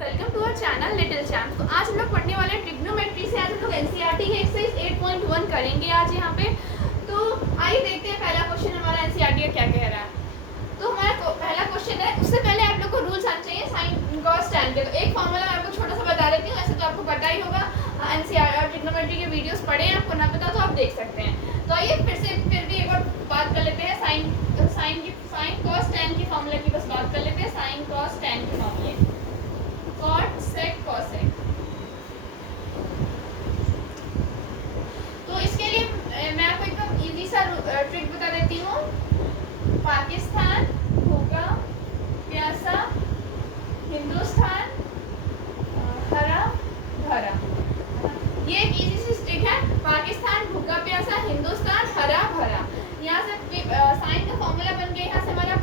Welcome to our channel little champ. तो आज हम लोग पढ़ने वाले हैं ट्रिग्नोमेट्री से। आज हम लोग एनसीईआरटी के एक्सरसाइज 8.1 करेंगे आज यहाँ पे। तो आइए देखते हैं पहला क्वेश्चन हमारा एनसीईआरटी का क्या कह रहा है। तो हमारा पहला क्वेश्चन है, उससे पहले आप लोग को रूल्स आने चाहिए साइन कॉस टैन के। तो एक फॉर्मूला मैं आपको छोटा सा बता देती हूँ, ऐसे तो आपको पता ही होगा, एनसीईआरटी ट्रिग्नोमेट्री के वीडियोस पढ़े हैं, आपको ना पता तो आप देख सकते हैं। तो आइए फिर भी एक बार बात कर लेते हैं साइन कॉस टैन की फॉर्मूला की बस बात कर लेते हैं। साइन कॉस टैन के फॉर्मूले कॉट सेक कॉसेक। तो इसके लिए मैं आपको एकदम इजी सा ट्रिक बता देती हूँ। पाकिस्तान भूखा प्यासा, हिंदुस्तान हरा भरा। ये एक इजी सी ट्रिक है। पाकिस्तान भूखा प्यासा, हिंदुस्तान हरा भरा। यहाँ से साइन का फॉर्मूला बन गया, यहाँ से हमारा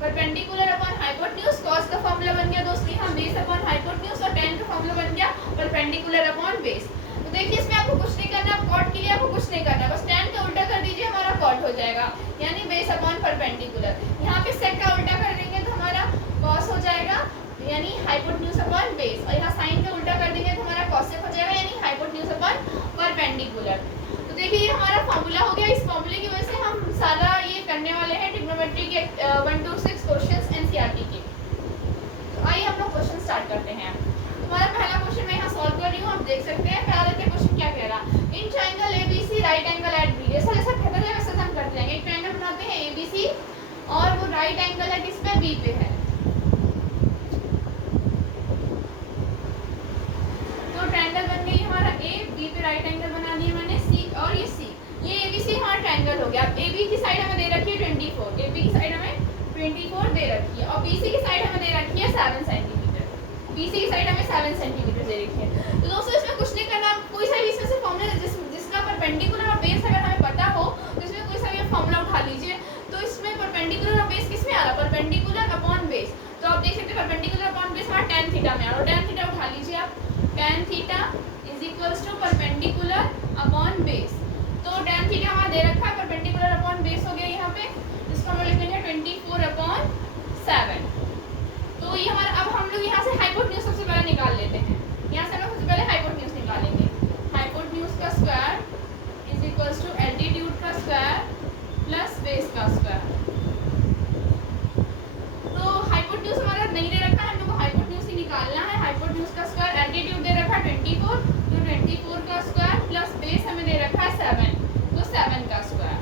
परपेंडिकुलर अपॉन हाइपोटेन्यूज। कॉस का फॉर्मूला बन गया दोस्तों यहाँ बेस अपॉन हाइपोटेन्यूज, और टेन का फॉर्मूला बन गया परपेंडिकुलर अपॉन बेस। तो देखिए इसमें आपको कुछ नहीं करना, कॉट के लिए आपको कुछ नहीं करना, बस टेन का उल्टा कर दीजिए, हमारा कॉट हो जाएगा, यानी बेस अपॉन परपेंडिकुलर। यहाँ पे सेक का उल्टा कर देंगे तो हमारा कॉस हो जाएगा, यानी हाइपोटेन्यूज अपॉन बेस। और यहाँ साइन का उल्टा कर देंगे तो हमारा कॉसेक हो जाएगा, यानी हाइपोटेन्यूज अपॉन परपेंडिकुलर। तो देखिए ये हमारा फॉर्मूला हो गया। इस फॉर्मूले की वजह से हम सारा ये करने वाले हैं ट्रिग्नोमेट्री के 1 to 6 क्वेश्चंस एनसीईआरटी के। तो आइए हम लोग क्वेश्चन स्टार्ट करते हैं। हमारा पहला क्वेश्चन मैं यहाँ सॉल्व कर रही हूँ, आप देख सकते हैं। पहला क्वेश्चन क्या कह रहा है, in triangle ABC right angle at B. जैसा जैसा कहता है वैसे हम करते हैं। एक ट्रायंगल बनाते हैं एबीसी और वो राइट एंगल है किस पे, बी पे है। तो ट्रायंगल बन गई हमारा ए, बी पे राइट एंगल बना दिए मैंने, सी और ये सी। ये एबीसी हमारा ट्रायंगल हो गया। अब एबी की साइड हमें दे रखी है 24, एबी की साइड हमें 24 दे रखी है, और बीसी की साइड हमें दे रखी है 7 सेंटीमीटर। बीसी की साइड हमें 7 सेंटीमीटर दे रखी है। तो दोस्तों इसमें कुछ नहीं करना, कोई सा भी इसमें से फॉर्मूला जिसका परपेंडिकुलर और बेस अगर हमें पता हो तो इसमें कोई सा भी फॉर्मूला उठा लीजिए। तो इसमें परपेंडिकुलर और बेस किसमें आ रहा है, परपेंडिकुलर अपॉन बेस। तो आप देख सकते हैं परपेंडिकुलर अपॉन बेस हमारा tan थीटा में आ रहा है। tan थीटा उठा लीजिए आप, tan theta is equals to perpendicular upon base. तो tan थीटा हमारा दे रखा है, परपेंडिकुलर अपॉन बेस हो गया यहाँ पे, इसको हम लिख लेंगे 24/7। तो ये हमारा, अब हम लोग यहाँ से हाइपोटेन्यूज सबसे पहले निकाल लेते हैं। यहाँ से हम लोग सबसे पहले हाइपोटेन्यूज निकालेंगे। हाइपोटेन्यूज का square is equals to altitude का स्क्वायर प्लस बेस का स्क्वायर। तो हाइपोटेन्यूज हमारा नहीं दे रखा है, हम लोग को हाइपोटेन्यूज ही निकालना है। हाइपोटेन्यूज का स्क्वायर एल्टीट्यूड दे रखा है 24, तो 24 का स्क्वायर प्लस बेस हमें दे रखा है 7, तो 7 का स्क्वायर।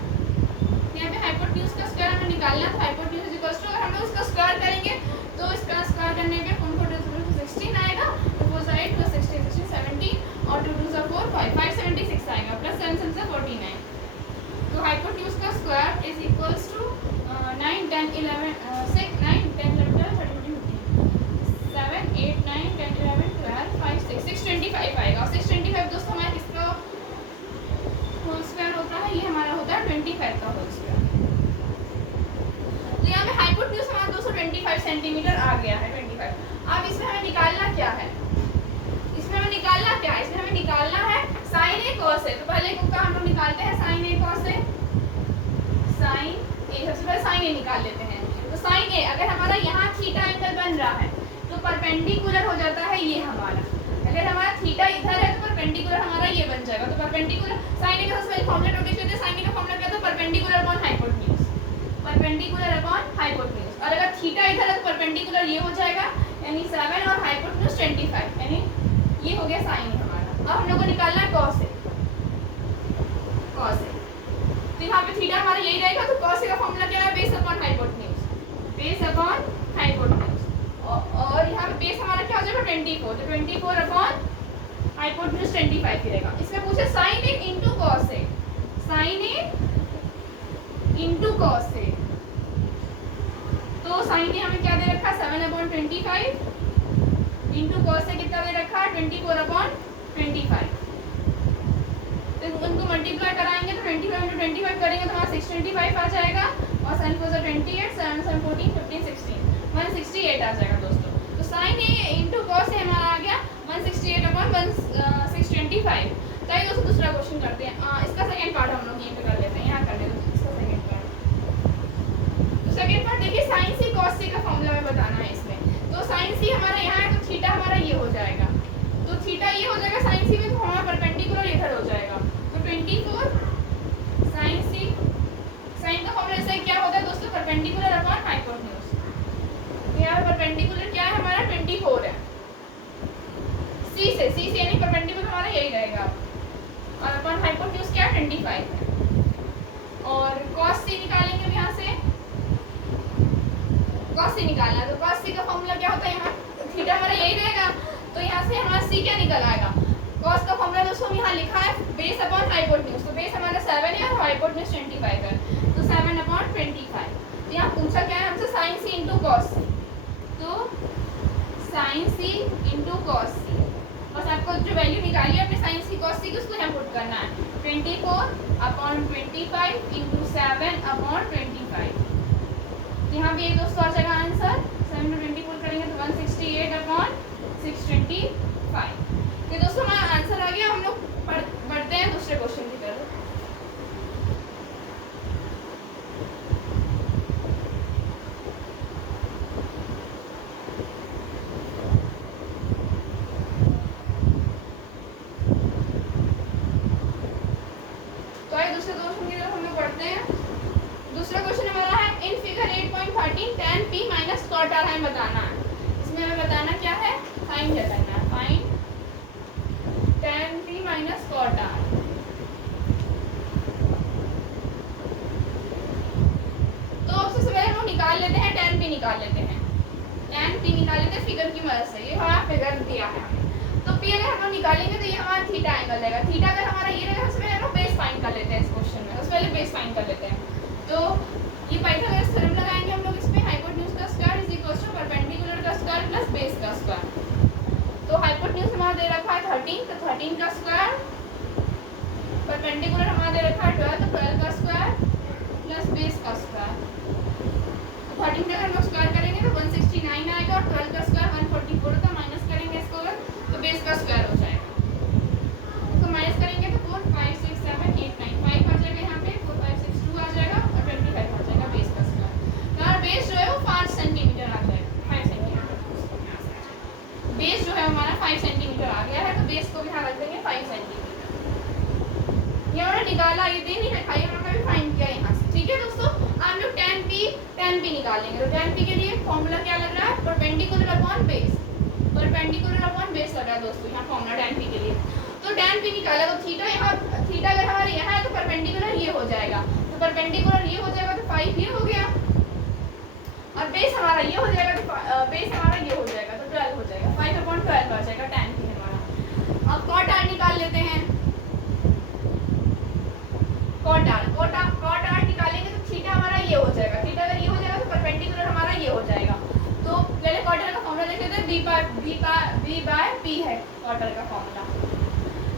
यहाँ पे हाइपोटेन्यूज का स्क्वायर हमें निकालना है। हाइपोटेन्यूज इक्वल्स टू, अगर हम लोग इसका स्क्वायर करेंगे तो इसका स्क्वायर करने पे 16 आएगा, 4 8 प्लस 16 16 17 और 2 2 4 5 576 आएगा, प्लस 7 7 से 49। तो हाइपोटेन्यूज का स्क्वायर इज इक्वल्स टू 9 10 11 6 9 10 11 12 13 14 7 8 9 10 11 12 5 6 625 आएगा। 625 दोस्तों हमारा किसका होल स्क्वायर होता है, ये हमारा होता है 25 का होल स्क्वायर। तो यहाँ पे हाइपोटेन्यूज हमारा 225 सेंटीमीटर आ गया है, 25। अब इसमें हमें निकालना क्या है, इसमें हमें निकालना क्या है, इसमें हमें निकालना है साइन ए कॉस ए। तो पहले का हम लोग निकालते हैं sign A cos A. Sign ए, सबसे पहले साइन ए निकाल लेते हैं। तो साइन ए अगर हमारा यहाँ थीटा एंगल बन रहा है तो परपेंडिकुलर हो जाता है ये हमारा। अगर हमारा थीटा इधर है तो परपेंडिकुलर हमारा ये बन जाएगा। तो परपेंडिकुलर साइन ए का सबसे पहले फॉर्मूला नोट करते हैं। साइन ए का फॉर्मूला क्या था, perpendicular upon hypotenuse, perpendicular upon hypotenuse. और अगर थीटा इधर है तो परपेंडिकुलर ये हो जाएगा, यानी 7 और हाइपोटेन्यूज 25, यानी ये हो गया साइन ए हमारा। अब हम लोग को निकालना है कॉस ए। कॉस ए तो यहाँ पे थीटा हमारा यही रहेगा, तो कॉस ए का फॉर्मूला क्या है, base upon hypotenuse, base upon hypotenuse. और यहाँ पे बेस हमारा क्या हो जाएगा 24, तो 24 अपॉन हाइपोटेन्यूज 25 ही रहेगा। इसमें पूछे sign A into cos A, sign A into cos A. तो साइन ए हमें क्या दे रखा है 7/25 इंटू कॉस ए कितना दे रखा है 24/25। तो उनको मल्टीप्लाई कराएंगे तो 25 इंटू 25 करेंगे तो हमारा 625 आ जाएगा, और 7 4 28 7 7 14 15 16 168 आ जाएगा दोस्तों। तो sign A into cos A हमारा आ गया 168/625। तो दोस्तों दूसरा क्वेश्चन करते हैं। इसका सेकंड पार्ट हम लोग यहीं पे कर लेते हैं, यहाँ कर लेते हैं इसका सेकंड पार्ट। तो सेकंड पार्ट देखिए, साइन सी कॉस सी का फॉर्मूला में बताना है इसमें। तो साइन सी हमारा यहाँ है, तो थीटा हमारा परपेंडिकुलर क्या है हमारा 24 है, सी से यानी परपेंडिकुलर हमारा यही रहेगा, और अपॉन हाइपोटेन्यूज क्या है 25 है। और cos c निकालेंगे यहाँ से, cos c निकालना है तो cos c का फॉर्मूला क्या होता है, यहाँ थीटा हमारा यही रहेगा, तो यहाँ से हमारा c क्या निकल आएगा, cos का फॉर्मूला दोस्तों यहाँ लिखा है बेस अपॉन हाइपोटेन्यूज, तो बेस हमारा 7 है और हाइपोटेन्यूज 25 है, तो 7 अपॉन 25। तो यहाँ पूछा क्या है हमसे sin c into cos c, तो sin c into cos c, बस आपको जो वैल्यू निकाली है अपने sin c cos c की उसको यहाँ पुट करना है, 24 अपॉन 25 इंटू 7 अपॉन 25। यहाँ भी एक दोस्तों आ जाएगा आंसर, 7 में 20 पुट करेंगे तो 168 अपॉन 625। तो दोस्तों हमारा आंसर आ गया। हम लोग बढ़ते हैं दूसरे क्वेश्चन की तरफ। तो आइए दूसरे क्वेश्चन की तरफ हम लोग बढ़ते हैं। दूसरा क्वेश्चन हमारा है in figure 8.13 tan p minus cot r हमें बताना है। इसमें हमें बताना क्या है, फाइंड क्या करना है, find tan p minus cot r। तो सबसे पहले हम लोग निकाल लेते हैं tan p निकाल लेते हैं, tan p निकाल लेते हैं फिगर की मदद से। ये हमारा फिगर दिया है, तो p अगर हम लोग निकालेंगे तो ये हमारा थीटा एंगल रहेगा। थीटा अगर हमारा ये रहेगा, सबसे पहले हम लोग बेस फाइंड कर लेते हैं इस क्वेश्चन में, उससे पहले बेस फाइंड कर लेते हैं। तो ये पाइथागोरस थ्योरम लगाएंगे हम लोग इसमें, हाइपोटेन्यूज का square is equal to perpendicular का स्क्वायर प्लस बेस का स्क्वायर। तो हाइपोटेन्यूज हमारा दे रखा है 13, तो 13 का स्क्वायर, परपेंडिकुलर हमारा दे रखा है 12, तो 12 का स्क्वायर प्लस बेस का स्क्वायर। तो 13 का हम लोग स्क्वायर करेंगे तो 169 आएगा, और 12 का स्क्वायर 144 का, माइनस करेंगे इसको तो बेस का स्क्वायर हो जाएगा। तो माइनस करेंगे तो 4 5 6 7 8 9 5 आ जाएगा, यहाँ पे 4 5 6 2 आ जाएगा, और 25 आ जाएगा बेस का स्क्वायर। हमारा बेस जो है वो 5 सेंटीमीटर आ जाएगा, 5 सेंटीमीटर। बेस जो है हमारा 5 सेंटीमीटर आ गया है, तो बेस को भी यहाँ रख देंगे 5 सेंटीमीटर। ये हमने निकाला, ये दे नहीं रखा, ये हमने भी फाइंड किया यहाँ से। ठीक है दोस्तों, हम लोग tan p निकालेंगे। तो tan p के लिए फॉर्मूला क्या लग रहा है, perpendicular upon base, perpendicular upon base लग रहा है दोस्तों यहाँ फॉर्मूला tan p के लिए। तो tan p निकाला तो थीटा यहाँ, थीटा अगर हमारे यहाँ है तो परपेंडिकुलर ये हो जाएगा, तो परपेंडिकुलर ये हो जाएगा तो 5 ये हो गया, और बेस हमारा ये हो जाएगा तो बेस हमारा ये हो जाएगा तो 12 हो जाएगा, 5 अपॉन 12 आ जाएगा tan p हमारा। अब cot r निकाल लेते हैं, cot r निकालेंगे तो थीटा हमारा ये हो जाएगा, थीटा अगर ये हो जाएगा तो परपेंडिकुलर हमारा ये हो जाएगा। तो पहले cot r का फॉर्मूला देख लेते हैं, b बाय p है cot r का फॉर्मूला।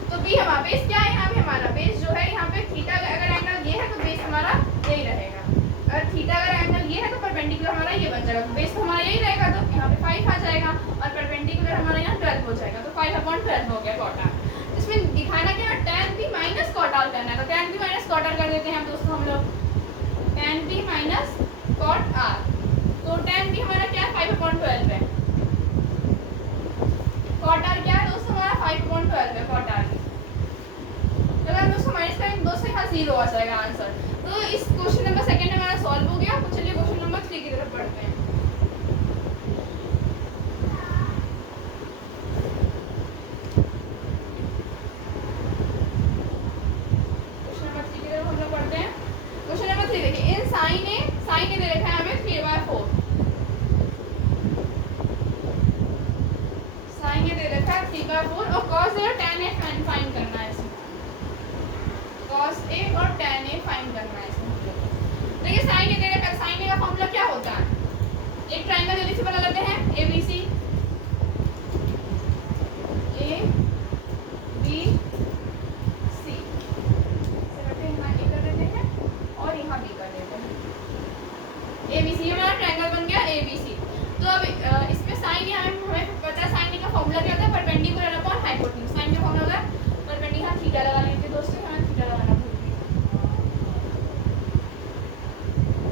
तो b हमारा बेस क्या है, यहाँ पे हमारा बेस जो है यहाँ पे थीटा अगर एंगल ये है तो बेस हमारा यही रहेगा, अगर थीटा अगर एंगल ये है तो परपेंडिकुलर हमारा ये बन जाएगा, तो बेस तो हमारा यही रहेगा, तो यहाँ पे 5 आ जाएगा, और परपेंडिकुलर हमारा यहाँ 12 हो जाएगा, तो 5 अपॉन 12 हो गया cot r। इसमें दिखाना क्या है, tan p minus cot r करना है, तो tan p minus cot r कर देते हैं दोस्तों हम लोग, tan p minus cot r। तो tan p हमारा क्या है 5 अपॉन 12 है, cot r क्या है दोस्तों हमारा 5 अपॉन 12 है cot r। तो अगर हम उसको माइनस करेंगे दोस्तों यहाँ 0 आ जाएगा आंसर। तो इस क्वेश्चन नंबर सेकंड हमारा सॉल्व हो गया। तो चलिए क्वेश्चन नंबर 3 की तरफ बढ़ते हैं। क्वेश्चन नंबर 3 की तरफ हम लोग बढ़ते हैं। क्वेश्चन नंबर 3 देखिए, इन साइन ए दे रखा है हमें 3/4, साइन ए दे रखा है 3/4, और cos ए और tan ए फाइंड करना है इसमें, cos a और tan a फाइंड करना है इसमें। देखिए sin a दे रखा है, sin a का फॉर्मूला क्या होता है, एक ट्रायंगल जल्दी से बना लेते हैं, ABC, A B C, यहाँ A कर देते हैं और यहाँ B कर देते हैं, ABC हमारा ट्रायंगल बन गया ABC। तो अब इसमें sin a हमें पता है, sin a का फॉर्मूला क्या होता है, परपेंडिकुलर अपॉन हाइपोटेन्यूज। sin का फॉर्मूला होता है परपेंडिकुलर, थीटा लगा लीजिए दोस्तों, हमें थीटा लगाना भूल गए,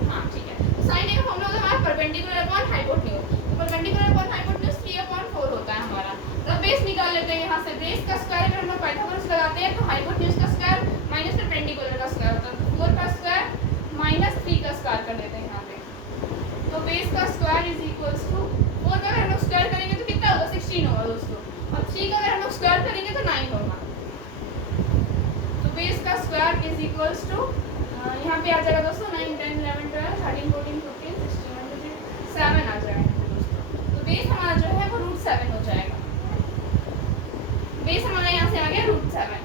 हाँ ठीक है। sin a का फॉर्मूला होता है हमारा परपेंडिकुलर अपॉन हाइपोटेन्यूज, तो परपेंडिकुलर अपॉन हाइपोटेन्यूज 3/4 होता है हमारा। तो बेस निकाल लेते हैं यहाँ से, बेस का स्क्वायर अगर हम लोग पाइथागोरस लगाते हैं तो हाइपोटेन्यूज का स्क्वायर माइनस परपेंडिकुलर का स्क्वायर होता है, तो 4 का स्क्वायर माइनस 3 का स्क्वायर कर देते हैं यहाँ पे। तो बेस का square is equals to is equals to यहाँ पे आ जाएगा दोस्तों 9, 10, 11, 12, 13, 14, 15, 16, 7 आ जाएगा दोस्तों। तो बेस हमारा जो है वो √7 हो जाएगा। बेस हमारा यहाँ से आ गया √7।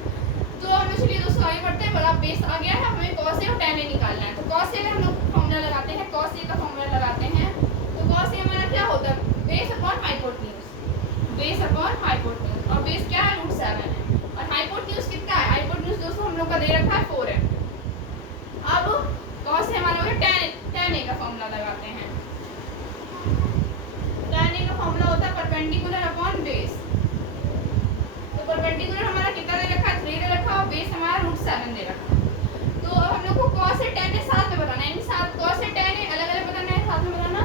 तो हम लोग चलिए दोस्तों आगे बढ़ते हैं। बड़ा बेस आ गया है, हमें cos A और tan A निकालना है। तो cos A अगर हम लोग फॉर्मूला लगाते हैं, cos A का फॉर्मूला लगाते हैं तो cos A हमारा क्या होता है, base upon hypotenuse, base upon hypotenuse, और बेस क्या है √7 है, और हाइपोटेन्यूज कितना है, हाइपोटेन्यूज दोस्तों हम लोग का दे रखा है 4 है। अब cos A हमारा हो गया tan A का फॉर्मूला लगाते हैं। tan A का फॉर्मूला होता है परपेंडिकुलर अपॉन बेस। तो परपेंडिकुलर हमारा कितना दे रखा है, 3 दे रखा, और बेस हमारा √7 दे रखा। तो अब हम लोग को cos A tan A साथ में बताना है, यानी साथ cos A tan A अलग अलग बताना है, साथ में बताना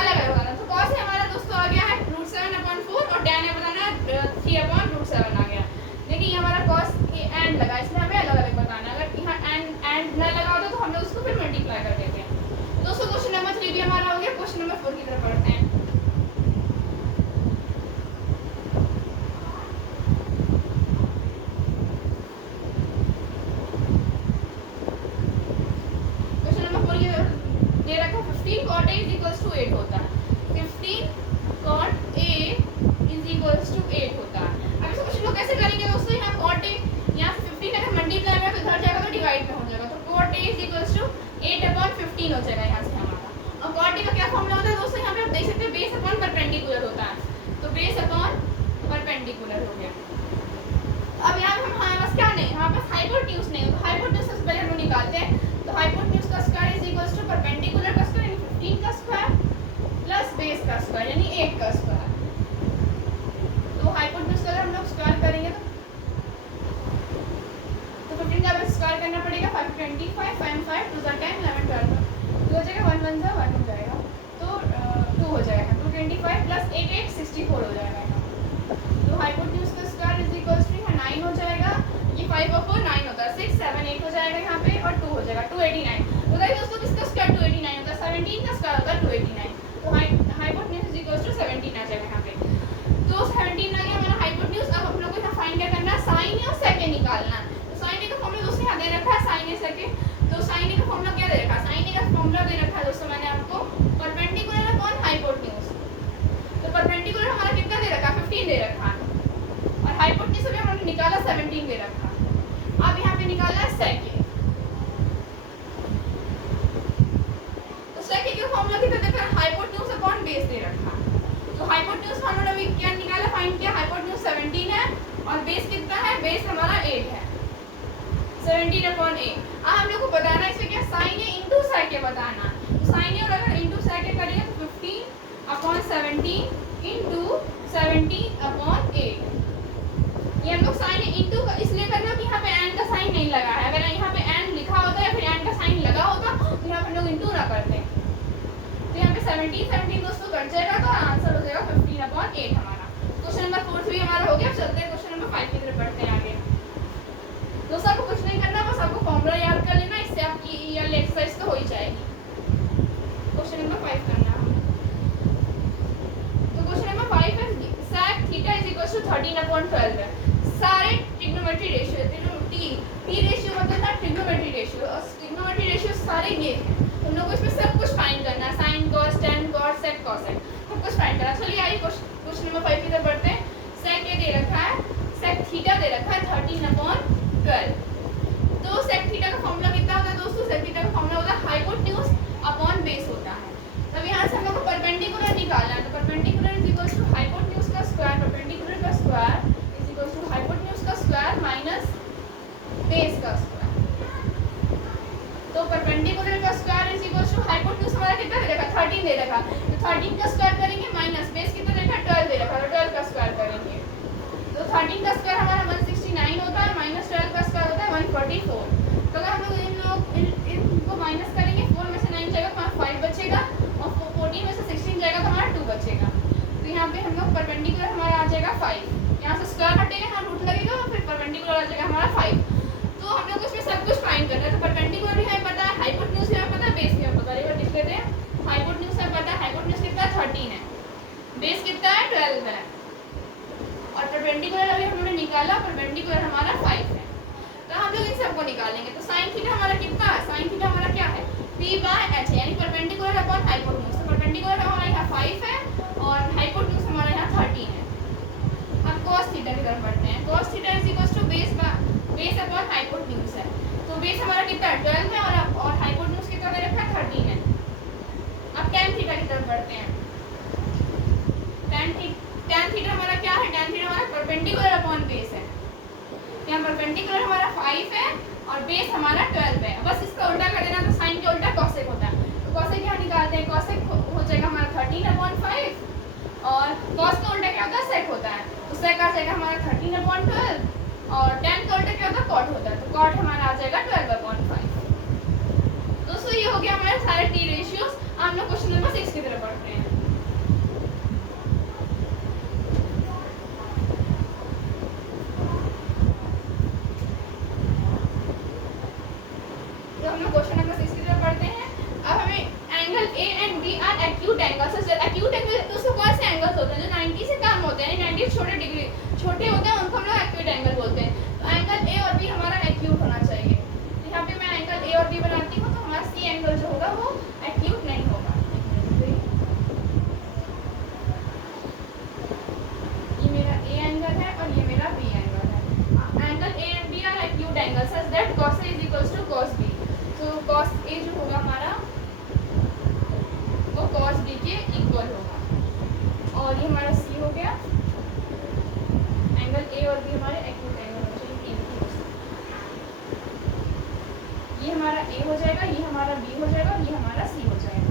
अलग अलग बताना। तो cos A हमारा दोस्तों आ गया है √7/4 और tan A बताना है 3/√7 आ गया। देखिए ये हमारा cos A एंड लगा, इसलिए हमें अलग अलग बताना है। अगर यहाँ एंड न लगा होता तो हम लोग उसको फिर मल्टीप्लाई कर देते हैं। दोस्तों क्वेश्चन नंबर 3 भी हमारा हो गया। क्वेश्चन नंबर 4 की तरफ बढ़ते हैं। दे रखा 15 cot A is equals to 8 होता है। 15 cot A is equals to 8 होता है। अब इसको कुछ लोग कैसे करेंगे दोस्तों, यहाँ cot A यहाँ से 15 अगर मल्टीप्लाई में तो इधर जाएगा तो डिवाइड में हो जाएगा। तो cot A is equals to 8/15 हो जाएगा यहाँ से हमारा। और cot A का क्या फॉर्मूला होता है दोस्तों, यहाँ पे आप देख सकते हैं बेस अपॉन परपेंडिकुलर होता है। तो बेस अपॉन परपेंडिकुलर हो गया। अब यहाँ पे हमारे पास क्या नहीं, हमारे पास हाइपोटेन्यूज नहीं है। तो हाइपोटेन्यूज से पहले हम लोग निकालते हैं। तो हाइपोटेन्यूज का square is equals to perpendicular का स्क्वायर यानी 15 का स्क्वायर प्लस बेस का स्क्वायर यानी 8 का स्क्वायर। तो हाइपोटेन्यूज का हम लोग स्क्वायर करेंगे तो 15 का बेस स्क्वायर करना पड़ेगा। 525 5 5 2 10 11 12 2 हो जाएगा, 1 1 1 हो जाएगा, तो 2 हो जाएगा। 225 प्लस 8 8 64 हो जाएगा। तो हाइपोटेन्यूज का स्क्वायर इज इक्वल्स टू 9 हो जाएगा, ये 5 और 4 9 होता है, 6 7 8 हो जाएगा यहाँ पे, और 2 हो जाएगा 289। बताइए दोस्तों किसका स्क्वायर 289 होता है, 17 का स्क्वायर होता है 289। तो हाइपोटेन्यूज इज इक्वल्स टू 17 आ जाएगा यहाँ पे। तो 17 आ गया हमारा हाइपोटेन्यूज। अब हम लोग को यहाँ फाइंड क्या करना है, साइन ए और सेक ए निकालना है। तो साइन ए का फॉर्मूला दोस्तों यहाँ दे रखा है, साइन ए सेक ए। तो साइन ए का फॉर्मूला क्या दे रखा है, साइन ए का फॉर्मूला दे रखा है दोस्तों मैंने आपको परपेंडिकुलर अपॉन हाइपोटेन्यूज। तो परपेंडिकुलर हमारा कितना दे रखा है, 15 दे रखा है, और हाइपोटेन्यूज भी हमने निकाला 17 दे रखा। अब यहाँ पे निकालना है सेक ए। तो सेक ए का फॉर्मूला कितना दे रखा है, हाइपोटेन्यूज अपॉन बेस दे रखा। तो हाइपोटेन्यूज हमने अभी क्या निकाला, फाइंड किया, हाइपोटेन्यूज 17 है और बेस कितना है, बेस हमारा 8 है, 17/8। अब हम लोग को बताना है इसमें क्या, साइन ए इंटू सेक ए बताना। तो साइन ए और अगर इंटू सेक ए करेंगे तो 15/17 इंटू 17/8। ये हम लोग साइन इंटू इसलिए करना कि यहाँ पे एंड का साइन नहीं लगा है। अगर यहाँ पे एंड लिखा होता या फिर एंड का साइन लगा होता तो यहाँ पे लोग इंटू ना करते। तो यहाँ पे 17 दोस्तों कट जाएगा, तो आंसर हो जाएगा 15/8 हमारा। क्वेश्चन नंबर 4 भी हमारा हो गया। चलते हैं क्वेश्चन नंबर 5 की तरफ बढ़ते हैं आगे। दोस्तों आपको कुछ नहीं करना, बस आपको फॉर्मूला याद कर लेना, इससे आपकी ये वाली एक्सरसाइज तो हो ही जाएगी। क्वेश्चन नंबर 5 करना। तो क्वेश्चन नंबर 5 है sec theta is equal to 13/12 है। सारे ट्रिग्नोमेट्री रेशियो, टी रेशियो मतलब है ट्रिग्नोमेट्री रेशियो, और ट्रिग्नोमेट्री रेशियो सारे ये हैं। हम लोग को इसमें सब कुछ फाइंड करना है, sin cos tan cos sec cosec सब कुछ फाइंड करना है। चलिए आइए क्वेश्चन नंबर 5 की तरफ बढ़ते हैं। sec ए दे रखा है, sec थीटा दे रखा है 13/12। तो sec थीटा का फॉर्मूला कितना होता है दोस्तों, sec थीटा का फॉर्मूला होता है हाइपोटेन्यूज अपॉन बेस होता है। तब यहाँ से हम लोग को परपेंडिकुलर निकालना है। तो perpendicular is equal to hypotenuse का स्क्वायर, परपेंडिकुलर का square is equal to hypotenuse का स्क्वायर माइनस बेस का स्क्वायर। तो परपेंडिकुलर का square is equal to hypotenuse हमारा कितना दे रखा, 13 दे रखा। तो 13 का स्क्वायर करेंगे माइनस बेस कितना दे रखा, 12 दे रखा, तो 12 का स्क्वायर करेंगे। तो 13 का स्क्वायर हमारा 169 होता है, माइनस 12 का स्क्वायर होता है 144। तो अगर हम लोग इनको माइनस करेंगे, 4 में से 9 जाएगा तो हमारा 5 बचेगा, और 14 में से 16 जाएगा तो हमारा 2 बचेगा। तो यहाँ पे हम लोग परपेंडिकुलर हमारा आ जाएगा 5, यहाँ से स्क्वायर हटेगा, यहाँ रूट लगेगा, और फिर परपेंडिकुलर आ जाएगा हमारा 5। तो हम लोग इसमें सब कुछ फाइंड करना है। तो परपेंडिकुलर भी हमें पता है, हाइपोटेन्यूज भी हमें पता है, बेस भी हमें पता है। एक बार लिख लेते हैं, हाइपोटेन्यूज हमें पता है, हाइपोटेन्यूज कितना है 13 है, बेस कितना है 12 है, और परपेंडिकुलर अभी हमने निकाला, परपेंडिकुलर हमारा 5 है। तो हम लोग इन सबको निकालेंगे। तो साइन थीटा हमारा कितना है, साइन थीटा हमारा क्या है p/h है, यानी परपेंडिकुलर अपॉन हाइपोटेन्यूज। तो परपेंडिकुलर हमारा यहाँ 5 है और हाइपोटेन्यूज हमारा यहाँ 13 है। अब cos थीटा की तरफ बढ़ते हैं। cos theta is equal to base upon hypotenuse है। तो बेस हमारा कितना है 12 है और हाइपोटेन्यूज कितना दे रखा है 13 है। अब tan थीटा की तरफ बढ़ते हैं। tan थीटा हमारा क्या है, tan थीटा हमारा परपेंडिकुलर अपॉन बेस है। यहाँ परपेंडिकुलर हमारा 5 है और बेस हमारा 12 है। बस इसका उल्टा कर देना, तो साइन के उल्टा कॉसेक होता है। तो कॉसेक क्या निकालते हैं, कॉसेक हो जाएगा हमारा 13/5 और कॉस का उल्टा क्या होता है सेक होता है। तो सेक आ जाएगा हमारा 13/12 और tan का उल्टा क्या होता है कॉट होता है। तो कॉट हमारा आ जाएगा 12/5। दोस्तों ये हो गया हमारे सारे टी रेशियोज। हम लोग क्वेश्चन नंबर 6 की तरफ बढ़ते हैं। क्वेश्चन नंबर 6 की तरफ पढ़ते हैं। अब हमें angle A and B are acute angles. Acute angle दोस्तों कौन से एंगल्स होते हैं जो 90 से कम होते हैं, 90 छोटे डिग्री छोटे होते हैं, उनको हम लोग एक्यूट एंगल बोलते हैं। तो एंगल ए और बी हमारा एक्यूट होना चाहिए। यहाँ पे मैं एंगल ए और बी बनाती हूँ, तो हमारा सी एंगल जो होगा वो एक्यूट नहीं होगा। ये मेरा ए एंगल है और ये मेरा बी एंगल है। Angle A and B are acute angles such that cos A is equals to cos B। तो cos A जो होगा हमारा वो cos B के इक्वल होगा। और ये हमारा C हो गया। एंगल A और B हमारे एक्यूट एंगल हो जाएंगे। ये हमारा A हो जाएगा, ये हमारा B हो जाएगा और ये हमारा C हो जाएगा।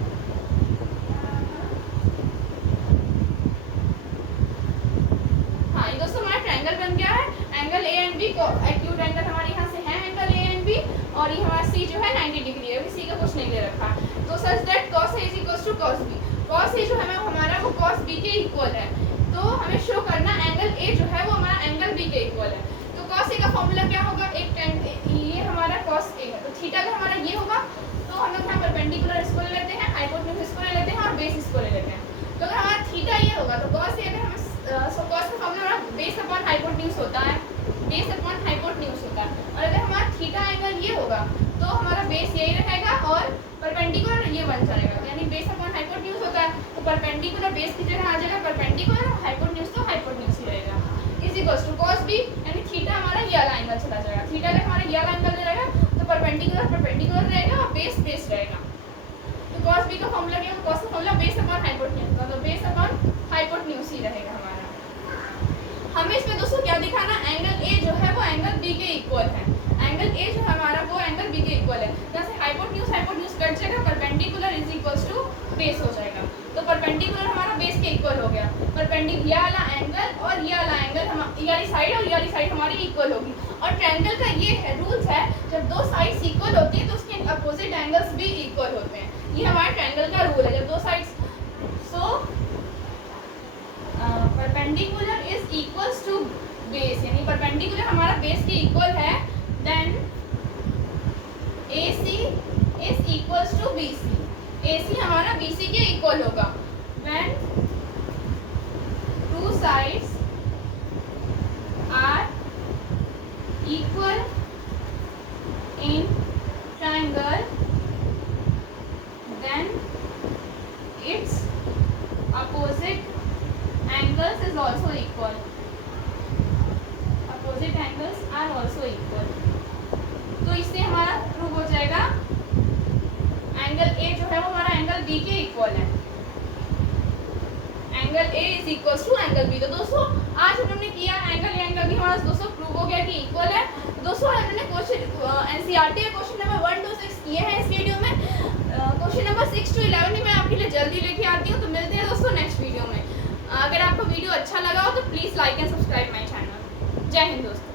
हाँ ये दोस्तों हमारा ट्रायंगल बन गया है। एंगल A एंड B को एक्यूट एंगल हमारे यहाँ से है एंगल A एंड B और ये हमारा C जो है 90 डिग्री है। अभी C का कुछ नहीं ले रखा। तो such that cos A is equals to cos B। cos A जो है हमारा वो cos B के इक्वल है। तो हमें शो करना एंगल A जो है वो हमारा एंगल B के इक्वल है। तो cos A का फॉर्मूला क्या होगा, एक ये हमारा cos A है। तो थीटा का हमारा ये होगा। तो हम लोग यहाँ परपेंडिकुलर इसको ले लेते हैं, हाइपोटेन्यूज इसको ले लेते हैं और बेस इसको ले लेते हैं। तो अगर हमारा थीटा ये होगा तो cos A अगर हमें cos का फॉर्मूला हमारा बेस अपॉन हाइपोटेन्यूज होता है, बेस अपॉन हाइपोटेन्यूज होता है। और अगर हमारा थीटा एंगल ये होगा तो हमारा बेस यही रहेगा और परपेंडिकुलर ये बन जाएगा। यानी बेस अपॉन हाइपोटेन्यूज होता है तो परपेंडिकुलर बेस की जगह आ जाएगा परपेंडिकुलर और हाइपोटेन्यूज तो हाइपोटेन्यूज ही रहेगा। Is equals to cos B, यानी थीटा हमारा ये वाला एंगल चला जाएगा। थीटा अगर हमारा ये वाला एंगल रहेगा तो परपेंडिकुलर रहेगा और बेस रहेगा। तो cos B का फॉर्मूला क्या होगा, cos का फॉर्मूला बेस अपॉन हाइपोटेन्यूज का। तो बेस अपॉन हाइपोटेन्यूज ही रहेगा हमारा। हमें इसमें दोस्तों क्या दिखाना, एंगल A जो है वो एंगल B के इक्वल है। एंगल A जो है हमारा वो एंगल B के इक्वल है। जैसे हाइपोटेन्यूज कट जाएगा, perpendicular is equals to base हो जाएगा। तो परपेंडिकुलर हमारा बेस के इक्वल हो गया। परपेंडिकुलर ये वाला एंगल और ये वाला एंगल ये वाली साइड और ये वाली साइड हमारी इक्वल होगी। और ट्रायंगल का ये है रूल्स है, जब दो साइड्स इक्वल होती है तो उसके अपोजिट एंगल्स भी इक्वल होते हैं। ये हमारे ट्रायंगल का रूल है। जब दो sides perpendicular is equals to base, यानी परपेंडिकुलर हमारा बेस के इक्वल है, then AC is equals to BC। AC हमारा BC के इक्वल होगा when two sides are equal in triangle, then its opposite angles is also equal. Opposite angles are also equal. तो इससे हमारा prove हो जाएगा एंगल A जो है वो हमारा एंगल B के इक्वल है। Angle A is equal to angle B। तो दोस्तों आज हम लोगों ने किया एंगल A एंगल B हमारा दोस्तों प्रूव हो गया कि इक्वल है। दोस्तों हमने क्वेश्चन NCERT का क्वेश्चन नंबर 1 to 6 किए हैं इस वीडियो में। क्वेश्चन नंबर 6 to 11 ही मैं आपके लिए जल्दी लेके आती हूँ। तो मिलते हैं दोस्तों नेक्स्ट वीडियो में। अगर आपको वीडियो अच्छा लगा हो तो please like and subscribe my channel. जय हिंद दोस्तों।